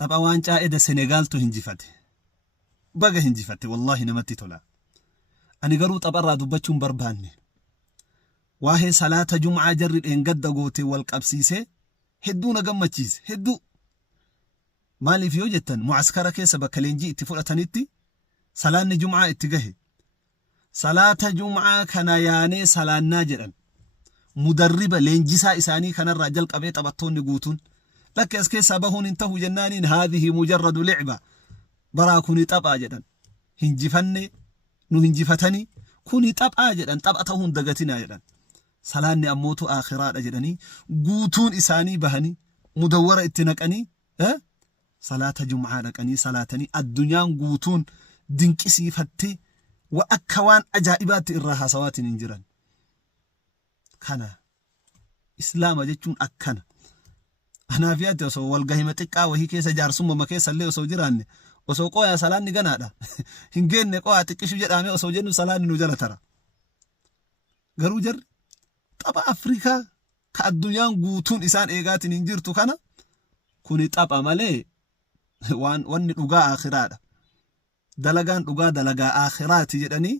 tapha waancaa eda Senegaaltu hinjifate baga hinjifate wallahi namatti tola ani garuu tapharraa dubbachuun barbaanne waa'ee salaata jum'aa jarri dheengadda goote wal qabsiisee hedduu na gammachiise hedduu maaliif yoo jettan mu'askara keessa bakka leenjii itti fudhatanitti salaanni jum'aa itti gahe salaata jum'aa kana yaanee salaannaa jedhan mudarriba leenjisaa isaanii kanarraa jalqabee taphattoonni guutuun lakki as keessaa bahuun hin tahu jennaaniin haadhihi mujarradu licba baraa kuni taphaa jedhan hinjifanne nu hinjifatanii kuni taphaa jedhan tapha ta'uu hin dagatinaa jedhan salaanni ammootu aakhiraadha jedhanii guutuun isaanii bahanii mudawwara itti naqanii salaata jum'aa dhaqanii salaatanii addunyaan guutuun dinqisiifattee wa akka waan ajaa'ibaatti irraa haasawaatiin hin jiran kana islaama jechuun akkana anaafiyaatti osoo walgahima xiqqaa wahii keessa jaarsummaa keessa illee osoo jiraanne osoo qoyaa salaanni ganaadha hin geenne qoyaa xiqqishu jedhamee osoo jennu salaanni nu jala tara garuu jarri tapha Afrikaa ka addunyaan guutuun isaan eegaatiin hin jirtu kana kuni tapha malee wanni dhugaa aakhiraadha dalagaan dhugaa dalagaa aakhiraati jedhanii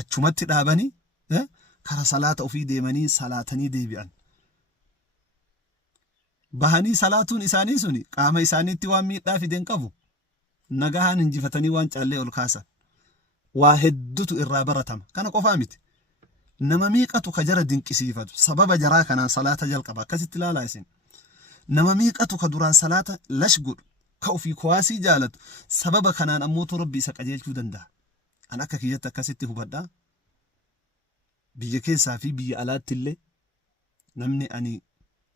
achumatti dhaabanii kara salaata ofii deemanii salaatanii deebi'an bahanii salaatuun isaanii suni qaama isaaniitti waan miidhaa fideen qabu nagahaan hinjifatanii waan caallee ol kaasan waa hedduutu irraa baratama kana qofaa miti nama miiqatu ka jara dinqisiifatu sababa jaraa kanaan salaata jalqaba akkasitti ilaalaa isin nama miiqatu ka duraan salaata lash godhu ka ofii kuwaasii jaalatu sababa kanaan ammootu rabbi isa qajeelchuu danda'a an akka kiyyatti akkasitti hubadhaa biyya keessaa fi biyya alaatti illee namni ani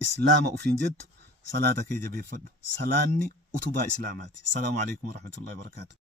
islaama ufiin jettu salaata kee jabeeffadhu salaanni utubaa islaamaati. Salaamu alaykum wa rahmatullahi wa barakatuh.